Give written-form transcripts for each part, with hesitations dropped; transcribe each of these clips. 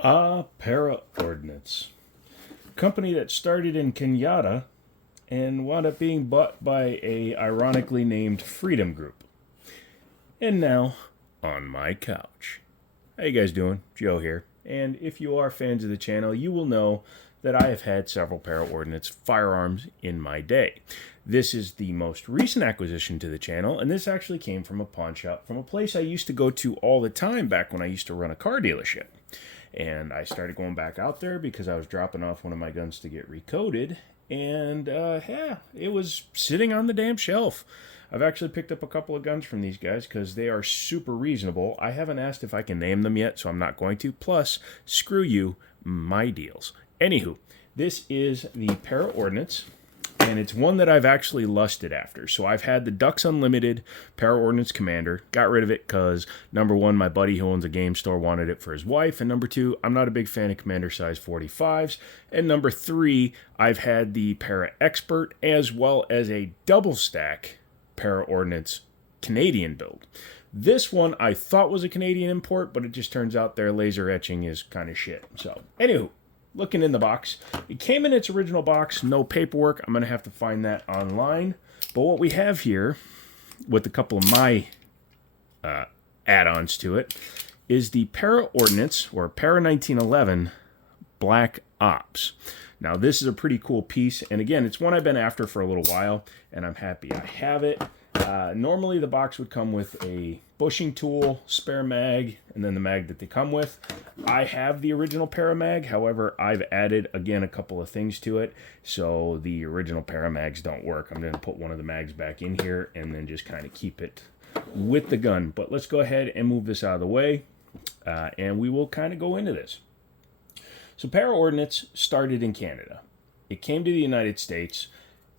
Para Ordnance. Company that started in Kenyatta and wound up being bought by a ironically named Freedom Group. And now, on my couch. How you guys doing? Joe here. And if you are fans of the channel, you will know that I have had several Para Ordnance firearms in my day. This is the most recent acquisition to the channel, and this actually came from a pawn shop from a place I used to go to all the time back when I used to run a car dealership. And I started going back out there because I was dropping off one of my guns to get recoded, and it was sitting on the damn shelf. I've actually picked up a couple of guns from these guys because they are super reasonable. I haven't asked if I can name them yet, so I'm not going to. Plus, screw you, my deals. Anywho, this is the Para Ordnance, and it's one that I've actually lusted after. So I've had the Ducks Unlimited Para Ordnance Commander. Got rid of it because, number one, my buddy who owns a game store wanted it for his wife. And number two, I'm not a big fan of Commander size 45s. And number three, I've had the Para Expert as well as a double stack Para Ordnance Canadian build. This one I thought was a Canadian import, but it just turns out their laser etching is kind of shit. So, anywho, looking in the box, it came in its original box, no paperwork. I'm going to have to find that online. But what we have here, with a couple of my add-ons to it, is the Para Ordnance, or Para 1911 Black Ops. Now, this is a pretty cool piece, and again, it's one I've been after for a little while, and I'm happy I have it. Normally, the box would come with a bushing tool, spare mag, and then the mag that they come with. I have the original Para mag, however, I've added, again, a couple of things to it, so the original Para mags don't work. I'm going to put one of the mags back in here, and then just kind of keep it with the gun. But let's go ahead and move this out of the way, and we will kind of go into this. So Para Ordnance started in Canada. It came to the United States,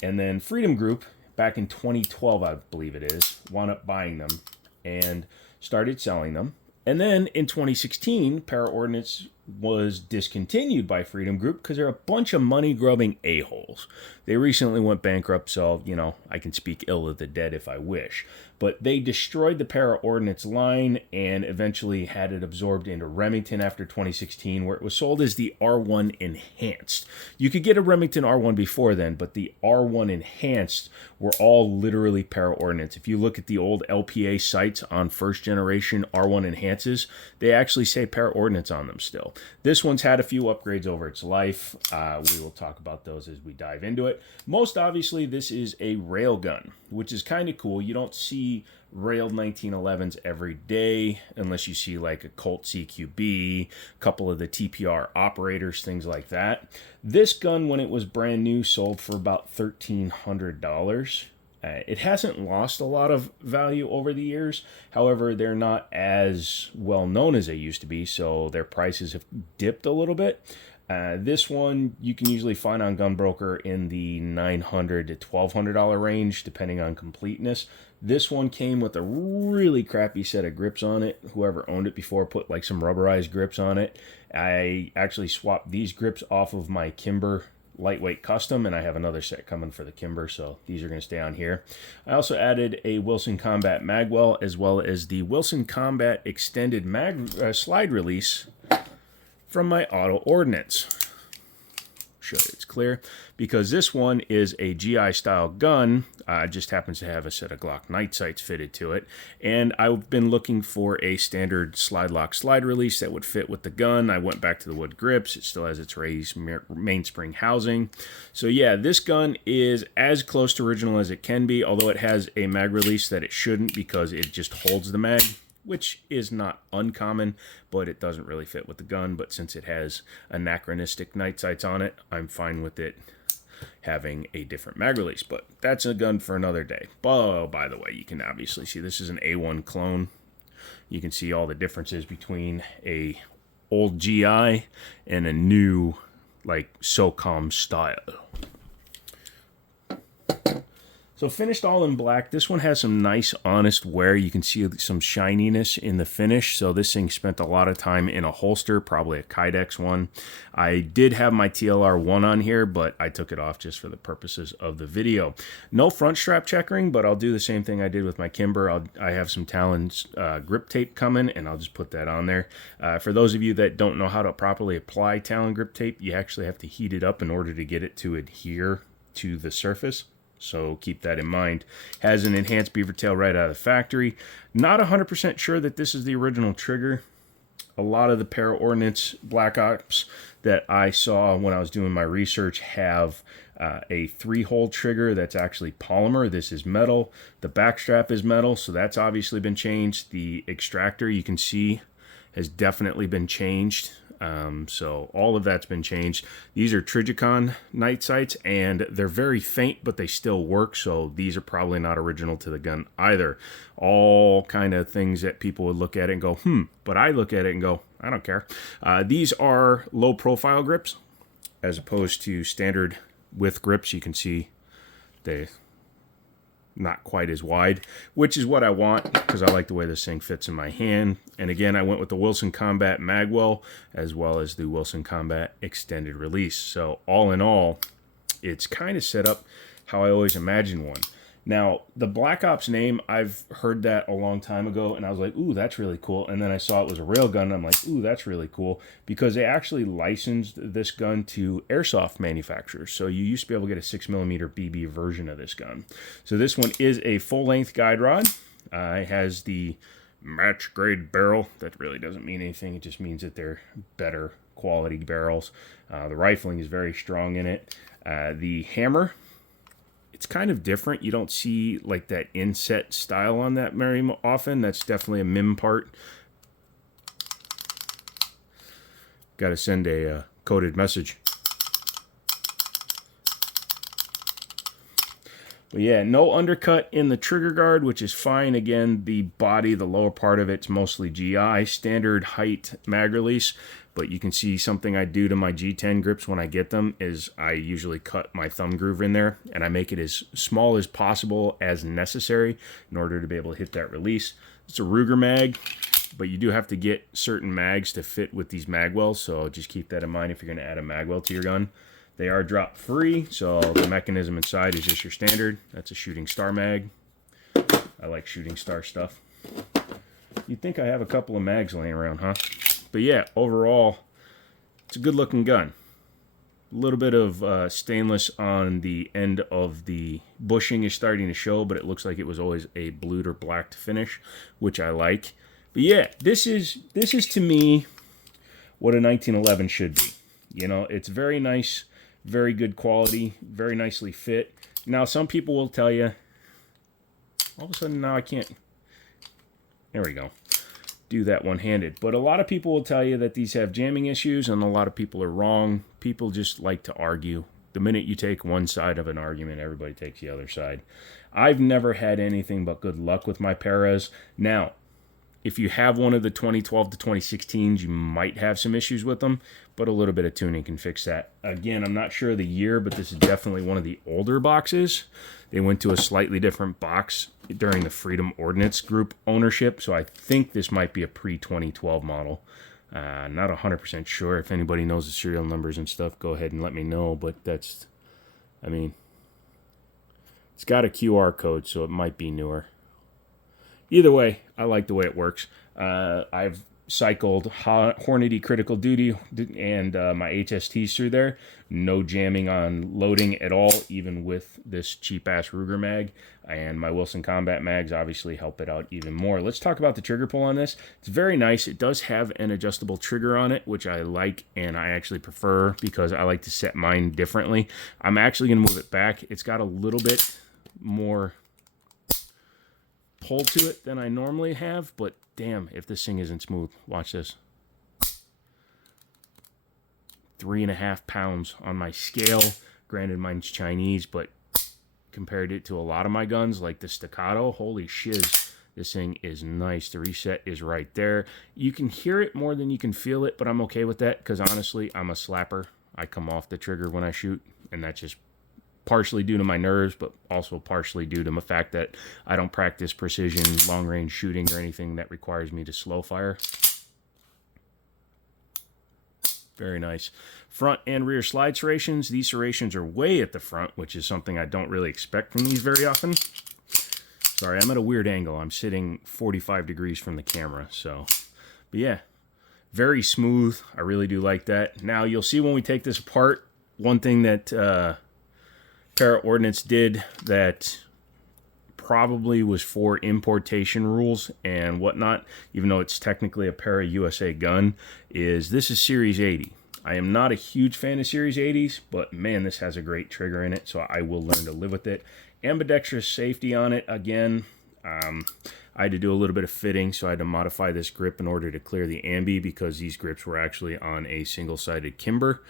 and then Freedom Group, back in 2012, I believe it is, wound up buying them and started selling them. And then in 2016, Para Ordnance was discontinued by Freedom Group because they're a bunch of money-grubbing a-holes. They recently went bankrupt, so, you know, I can speak ill of the dead if I wish. But they destroyed the Para Ordnance line and eventually had it absorbed into Remington after 2016, where it was sold as the R1 Enhanced. You could get a Remington R1 before then, but the R1 Enhanced were all literally Para Ordnance. If you look at the old LPA sights on first generation R1 Enhances, they actually say Para Ordnance on them still. This one's had a few upgrades over its life. We will talk about those as we dive into it. Most obviously, this is a rail gun, which is kind of cool. You don't see railed 1911s every day unless you see like a Colt CQB, a couple of the TPR operators, things like that. This gun, when it was brand new, sold for about $1,300. It hasn't lost a lot of value over the years. However, they're not as well known as they used to be, so their prices have dipped a little bit. This one you can usually find on Gunbroker in the $900 to $1,200 range, depending on completeness. This one came with a really crappy set of grips on it. Whoever owned it before put like some rubberized grips on it. I actually swapped these grips off of my Kimber Lightweight Custom, and I have another set coming for the Kimber, so these are going to stay on here. I also added a Wilson Combat Magwell as well as the Wilson Combat Extended Slide Release from my Auto Ordnance. Sure it's clear, because this one is a GI style gun. Just happens to have a set of Glock night sights fitted to it, and I've been looking for a standard slide lock slide release that would fit with the gun. I went back to the wood grips. It still has its raised mainspring housing. So yeah, this gun is as close to original as it can be, although it has a mag release that it shouldn't because it just holds the mag, which is not uncommon, but it doesn't really fit with the gun. But since it has anachronistic night sights on it, I'm fine with it having a different mag release. But that's a gun for another day. Oh, by the way, you can obviously see this is an A1 clone. You can see all the differences between a old GI and a new, like, SOCOM style. So finished all in black. This one has some nice, honest wear. You can see some shininess in the finish. So this thing spent a lot of time in a holster, probably a Kydex one. I did have my TLR 1 on here, but I took it off just for the purposes of the video. No front strap checkering, but I'll do the same thing I did with my Kimber. I have some Talon's grip tape coming, and I'll just put that on there. For those of you that don't know how to properly apply Talon grip tape, you actually have to heat it up in order to get it to adhere to the surface. So keep that in mind. Has an enhanced beaver tail right out of the factory. Not 100% sure that this is the original trigger. A lot of the Para Ordnance Blac Ops that I saw when I was doing my research have a 3-hole trigger that's actually polymer. This is metal. The back strap is metal, so that's obviously been changed. The extractor, you can see, has definitely been changed. So all of that's been changed. These are Trijicon night sights, and they're very faint, but they still work. So these are probably not original to the gun either. All kind of things that people would look at it and go, but I look at it and go, I don't care. These are low profile grips as opposed to standard width grips. You can see they not quite as wide, which is what I want because I like the way this thing fits in my hand. And again, I went with the Wilson Combat Magwell as well as the Wilson Combat Extended Release. So all in all, it's kind of set up how I always imagined one. Now, the Blac Ops name, I've heard that a long time ago, and I was like, ooh, that's really cool. And then I saw it was a railgun, and I'm like, ooh, that's really cool, because they actually licensed this gun to airsoft manufacturers. So you used to be able to get a 6mm BB version of this gun. So this one is a full-length guide rod. It has the match-grade barrel. That really doesn't mean anything. It just means that they're better quality barrels. The rifling is very strong in it. The hammer, it's kind of different. You don't see like that inset style on that very often. That's definitely a MIM part. Got to send a coded message. But yeah, no undercut in the trigger guard, which is fine. Again, the body, the lower part of it's mostly GI, standard height mag release. But you can see something I do to my G10 grips when I get them is I usually cut my thumb groove in there, and I make it as small as possible as necessary in order to be able to hit that release. It's a Ruger mag, but you do have to get certain mags to fit with these magwells, so just keep that in mind if you're going to add a magwell to your gun. They are drop free, so the mechanism inside is just your standard. That's a Shooting Star mag. I like Shooting Star stuff. You'd think I have a couple of mags laying around, huh? But yeah, overall, it's a good looking gun. A little bit of stainless on the end of the bushing is starting to show, but it looks like it was always a blued or blacked finish, which I like. But yeah, this is to me what a 1911 should be. You know, it's very nice, very good quality, very nicely fit. Now, some people will tell you, all of a sudden now I can't. There we go. Do that one-handed. But a lot of people will tell you that these have jamming issues, and a lot of people are wrong. People just like to argue. The minute you take one side of an argument, everybody takes the other side. I've never had anything but good luck with my Paras. Now, if you have one of the 2012 to 2016s, you might have some issues with them, but a little bit of tuning can fix that. Again, I'm not sure of the year, but this is definitely one of the older boxes. They went to a slightly different box during the Freedom Ordnance Group ownership, so I think this might be a pre-2012 model. Not 100% sure. If anybody knows the serial numbers and stuff, go ahead and let me know, but that's, I mean, it's got a QR code, so it might be newer. Either way, I like the way it works. I've cycled Hornady Critical Duty and my HSTs through there. No jamming on loading at all, even with this cheap-ass Ruger mag. And my Wilson Combat mags obviously help it out even more. Let's talk about the trigger pull on this. It's very nice. It does have an adjustable trigger on it, which I like and I actually prefer because I like to set mine differently. I'm actually going to move it back. It's got a little bit more pull to it than I normally have, but damn, if this thing isn't smooth. Watch this. 3.5 pounds on my scale. Granted, mine's Chinese, but compared it to a lot of my guns, like the Staccato, holy shiz, this thing is nice. The reset is right there. You can hear it more than you can feel it, but I'm okay with that because honestly, I'm a slapper. I come off the trigger when I shoot, and that just partially due to my nerves, but also partially due to the fact that I don't practice precision long-range shooting or anything that requires me to slow fire. Very nice. Front and rear slide serrations. These serrations are way at the front, which is something I don't really expect from these very often. Sorry, I'm at a weird angle. I'm sitting 45 degrees from the camera, so. But yeah, very smooth. I really do like that. Now, you'll see when we take this apart, one thing that Para Ordnance did that probably was for importation rules and whatnot, even though it's technically a Para USA gun, is this is Series 80. I am not a huge fan of Series 80s, but man, this has a great trigger in it, so I will learn to live with it. Ambidextrous safety on it, again, I had to do a little bit of fitting, so I had to modify this grip in order to clear the ambi because these grips were actually on a single-sided Kimber.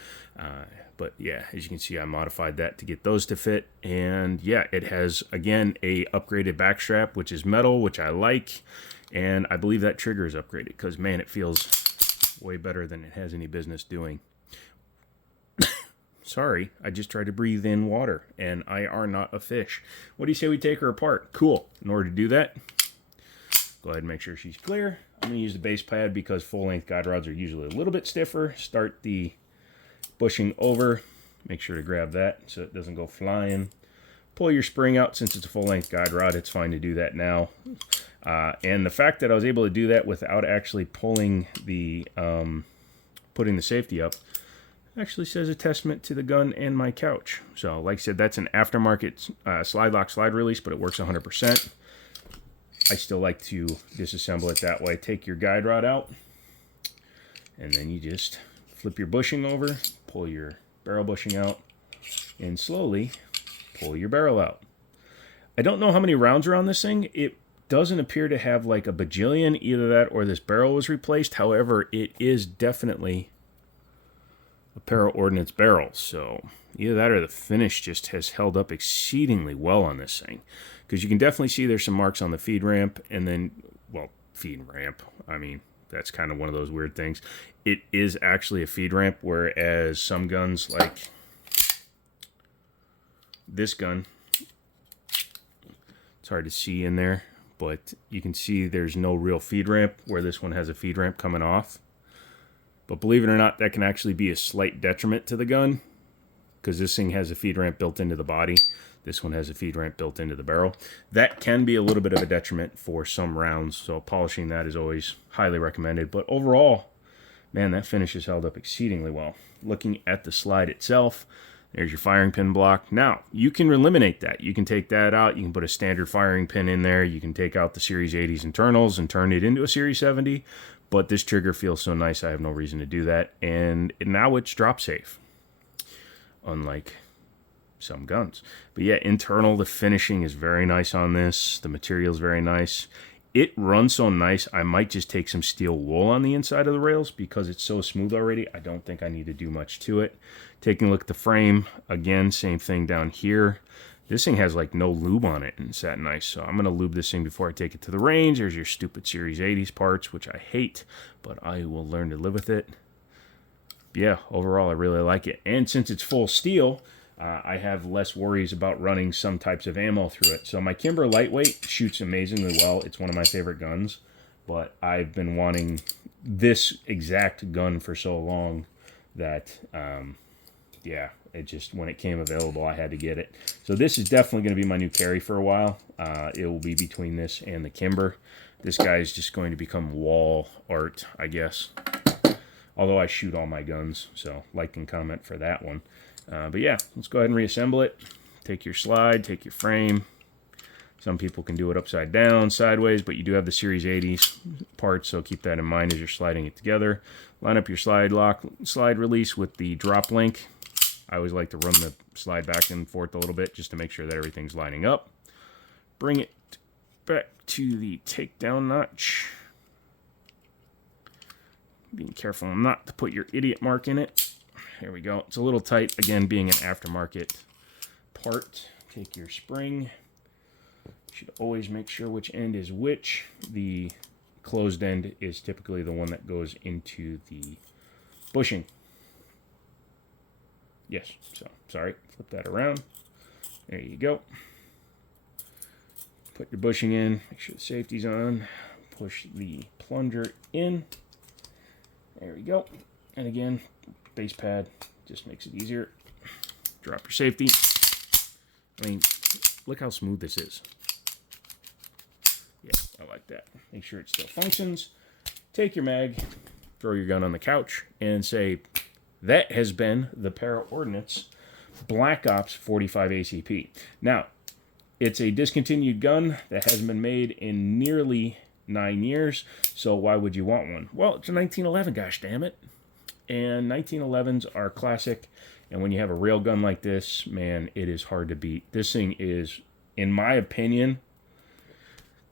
But yeah, as you can see, I modified that to get those to fit. And yeah, it has, again, a upgraded back strap, which is metal, which I like. And I believe that trigger is upgraded because, man, it feels way better than it has any business doing. Sorry, I just tried to breathe in water, and I are not a fish. What do you say we take her apart? Cool. In order to do that, go ahead and make sure she's clear. I'm going to use the base pad because full-length guide rods are usually a little bit stiffer. Start the bushing over. Make sure to grab that so it doesn't go flying. Pull your spring out. Since it's a full-length guide rod, it's fine to do that now. And the fact that I was able to do that without actually pulling the, putting the safety up, actually says a testament to the gun and my couch. So, like I said, that's an aftermarket slide lock, slide release, but it works 100%. I still like to disassemble it that way. Take your guide rod out, and then you just flip your bushing over, pull your barrel bushing out, and slowly pull your barrel out. I don't know how many rounds are on this thing. It doesn't appear to have like a bajillion, either that or this barrel was replaced. However, it is definitely a Para Ordnance barrel, so either that or the finish just has held up exceedingly well on this thing, because you can definitely see there's some marks on the feed ramp, and then, well, feed ramp, I mean, that's kind of one of those weird things. It is actually a feed ramp, whereas some guns like this gun, it's hard to see in there, but you can see there's no real feed ramp, where this one has a feed ramp coming off. But believe it or not, that can actually be a slight detriment to the gun, because this thing has a feed ramp built into the body. This one has a feed ramp built into the barrel. That can be a little bit of a detriment for some rounds, so polishing that is always highly recommended. But overall, man, that finish has held up exceedingly well. Looking at the slide itself, there's your firing pin block. Now, you can eliminate that. You can take that out. You can put a standard firing pin in there. You can take out the Series 80's internals and turn it into a Series 70. But this trigger feels so nice, I have no reason to do that. And now it's drop safe, unlike some guns. But yeah, internal, the finishing is very nice on this. The material is very nice. It runs so nice, I might just take some steel wool on the inside of the rails because it's so smooth already. I don't think I need to do much to it. Taking a look at the frame, again, same thing down here. This thing has like no lube on it, and it's that nice. So I'm going to lube this thing before I take it to the range. There's your stupid Series 80s parts, which I hate, but I will learn to live with it. Yeah, overall, I really like it. And since it's full steel, I have less worries about running some types of ammo through it. So my Kimber Lightweight shoots amazingly well. It's one of my favorite guns, but I've been wanting this exact gun for so long that, yeah, it just, when it came available, I had to get it. So this is definitely going to be my new carry for a while. It will be between this and the Kimber. This guy is just going to become wall art, I guess. Although I shoot all my guns, so like and comment for that one. But yeah, let's go ahead and reassemble it. Take your slide, take your frame. Some people can do it upside down, sideways, but you do have the Series 80s parts, so keep that in mind as you're sliding it together. Line up your slide lock, slide release with the drop link. I always like to run the slide back and forth a little bit just to make sure that everything's lining up. Bring it back to the takedown notch. Being careful not to put your idiot mark in it. There we go. It's a little tight, again, being an aftermarket part. Take your spring. You should always make sure which end is which. The closed end is typically the one that goes into the bushing. Yes, so, sorry, flip that around. There you go. Put your bushing in. Make sure the safety's on. Push the plunger in. There we go. And again, base pad just makes it easier. Drop your safety. I mean, look how smooth this is. Yeah, I like that. Make sure it still functions. Take your mag, throw your gun on the couch, and say, that has been the Para Ordnance Black Ops 45 ACP. Now, it's a discontinued gun that hasn't been made in nearly 9 years, so why would you want one? Well, it's a 1911, gosh damn it. And 1911s are classic, and when you have a rail gun like this, man, it is hard to beat. This thing is, in my opinion,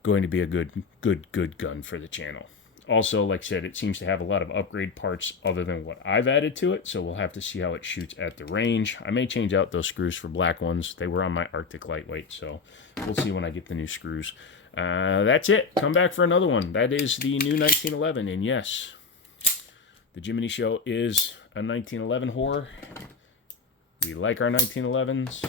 going to be a good gun for the channel. Also, like I said, it seems to have a lot of upgrade parts other than what I've added to it, so we'll have to see how it shoots at the range. I may change out those screws for black ones. They were on my Arctic Lightweight, so we'll see when I get the new screws. That's it. Come back for another one. That is the new 1911, and yes, the Jimmini Show is a 1911 whore. We like our 1911s.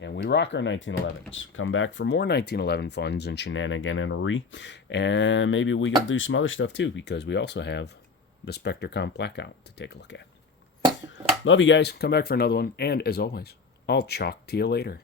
And we rock our 1911s. Come back for more 1911 funs and shenaniganery. And maybe we can do some other stuff too, because we also have the Spectre Comp Blackout to take a look at. Love you guys. Come back for another one. And as always, I'll chalk to you later.